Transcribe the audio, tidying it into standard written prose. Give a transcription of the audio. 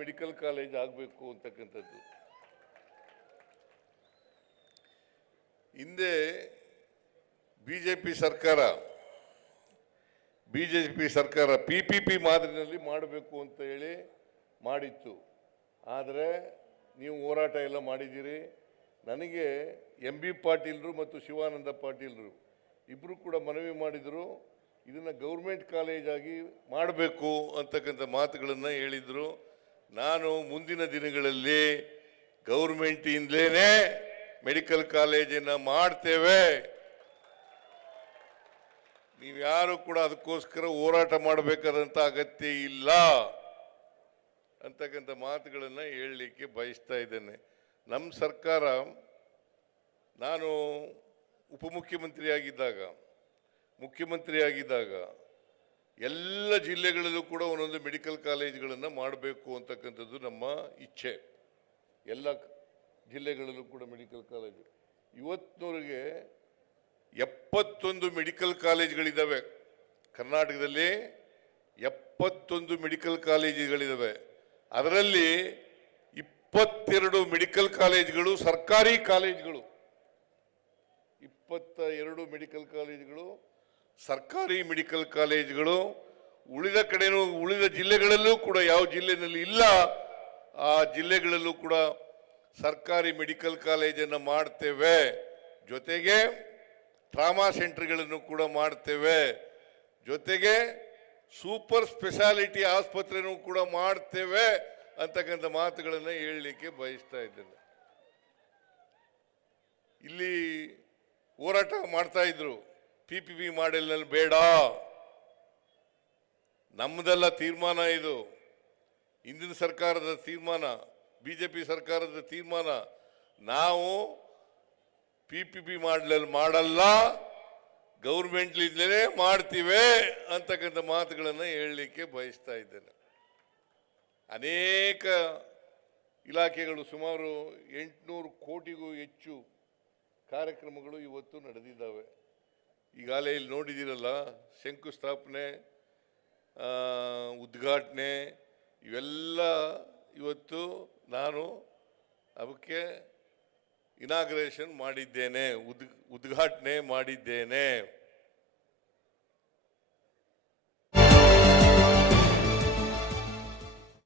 Medical college ಆಗಬೇಕು ಅಂತಕ್ಕಂಥದ್ದು. ಹಿಂದೆ ಬಿಜೆಪಿ ಸರ್ಕಾರ PPP ಮಾದರಿನಲ್ಲಿ ಮಾಡಬೇಕು ಅಂತ ಹೇಳಿ ಮಾಡಿತ್ತು. ಆದರೆ ನೀವು ಹೋರಾಟ ಎಲ್ಲ ಮಾಡಿದ್ದೀರಿ. ನನಗೆ MB ಪಾಟೀಲ್ರು ಮತ್ತು ಶಿವಾನಂದ ಪಾಟೀಲ್ರು ಇಬ್ಬರು ಕೂಡ ಮನವಿ ಮಾಡಿದರು, ಇದನ್ನು ಗೌರ್ಮೆಂಟ್ ಕಾಲೇಜ್ ಆಗಿ ಮಾಡಬೇಕು ಅಂತಕ್ಕಂಥ ಮಾತುಗಳನ್ನು ಹೇಳಿದರು. ನಾನು ಮುಂದಿನ ದಿನಗಳಲ್ಲಿ ಗೌರ್ಮೆಂಟಿಂದಲೇ ಮೆಡಿಕಲ್ ಕಾಲೇಜನ್ನು ಮಾಡ್ತೇವೆ, ನೀವು ಯಾರು ಕೂಡ ಅದಕ್ಕೋಸ್ಕರ ಹೋರಾಟ ಮಾಡಬೇಕಾದಂಥ ಅಗತ್ಯ ಇಲ್ಲ ಅಂತಕ್ಕಂಥ ಮಾತುಗಳನ್ನು ಹೇಳಲಿಕ್ಕೆ ಬಯಸ್ತಾ ಇದ್ದೇನೆ. ನಮ್ಮ ಸರ್ಕಾರ, ನಾನು ಮುಖ್ಯಮಂತ್ರಿಯಾಗಿದ್ದಾಗ ಎಲ್ಲ ಜಿಲ್ಲೆಗಳಲ್ಲೂ ಕೂಡ ಒಂದೊಂದು ಮೆಡಿಕಲ್ ಕಾಲೇಜ್ಗಳನ್ನು ಮಾಡಬೇಕು ಅಂತಕ್ಕಂಥದ್ದು ನಮ್ಮ ಇಚ್ಛೆ. ಎಲ್ಲ ಜಿಲ್ಲೆಗಳಲ್ಲೂ ಕೂಡ ಮೆಡಿಕಲ್ ಕಾಲೇಜು. ಇವತ್ತಿನವರೆಗೆ 71 ಮೆಡಿಕಲ್ ಕಾಲೇಜ್ಗಳಿದ್ದಾವೆ ಕರ್ನಾಟಕದಲ್ಲಿ. 71 ಮೆಡಿಕಲ್ ಕಾಲೇಜುಗಳಿದ್ದಾವೆ. ಅದರಲ್ಲಿ 22 ಮೆಡಿಕಲ್ ಕಾಲೇಜುಗಳು ಸರ್ಕಾರಿ ಕಾಲೇಜುಗಳು. 22 ಮೆಡಿಕಲ್ ಕಾಲೇಜುಗಳು ಸರ್ಕಾರಿ ಮೆಡಿಕಲ್ ಕಾಲೇಜುಗಳು. ಉಳಿದ ಜಿಲ್ಲೆಗಳಲ್ಲೂ ಕೂಡ ಯಾವ ಜಿಲ್ಲೆಯಲ್ಲಿ ಇಲ್ಲ ಆ ಜಿಲ್ಲೆಗಳಲ್ಲೂ ಕೂಡ ಸರ್ಕಾರಿ ಮೆಡಿಕಲ್ ಕಾಲೇಜನ್ನು ಮಾಡ್ತೇವೆ. ಜೊತೆಗೆ ಟ್ರಾಮಾ ಸೆಂಟರ್ಗಳನ್ನು ಕೂಡ ಮಾಡ್ತೇವೆ. ಜೊತೆಗೆ ಸೂಪರ್ ಸ್ಪೆಷಾಲಿಟಿ ಆಸ್ಪತ್ರೆನೂ ಕೂಡ ಮಾಡ್ತೇವೆ ಅಂತಕ್ಕಂಥ ಮಾತುಗಳನ್ನು ಹೇಳಲಿಕ್ಕೆ ಬಯಸ್ತಾ ಇದ್ದೇನೆ. ಇಲ್ಲಿ ಹೋರಾಟ ಮಾಡ್ತಾ ಇದ್ರು, PPP ಮಾಡೆಲ್ನಲ್ಲಿ ಬೇಡ, ನಮ್ಮದೆಲ್ಲ ತೀರ್ಮಾನ, ಇದು ಹಿಂದಿನ ಸರ್ಕಾರದ ತೀರ್ಮಾನ, ಬಿಜೆಪಿ ಸರ್ಕಾರದ ತೀರ್ಮಾನ. ನಾವು PPP ಮಾಡೆಲ್ ಮಾಡಲ್ಲ, ಗೌರ್ಮೆಂಟ್ಲಿಂದಲೇ ಮಾಡ್ತೀವಿ ಅಂತಕ್ಕಂಥ ಮಾತುಗಳನ್ನು ಹೇಳಲಿಕ್ಕೆ ಬಯಸ್ತಾ ಇದ್ದೇನೆ. ಅನೇಕ ಇಲಾಖೆಗಳು, ಸುಮಾರು 800 ಕೋಟಿಗೂ ಹೆಚ್ಚು ಕಾರ್ಯಕ್ರಮಗಳು ಇವತ್ತು ನಡೆದಿದ್ದಾವೆ. ಈಗಾಗಲೇ ಇಲ್ಲಿ ನೋಡಿದ್ದೀರಲ್ಲ, ಶಂಕುಸ್ಥಾಪನೆ, ಉದ್ಘಾಟನೆ, ಇವೆಲ್ಲ ಇವತ್ತು ನಾನು ಅದಕ್ಕೆ ಇನಾಗ್ರೇಷನ್ ಮಾಡಿದ್ದೇನೆ, ಉದ್ಘಾಟನೆ ಮಾಡಿದ್ದೇನೆ.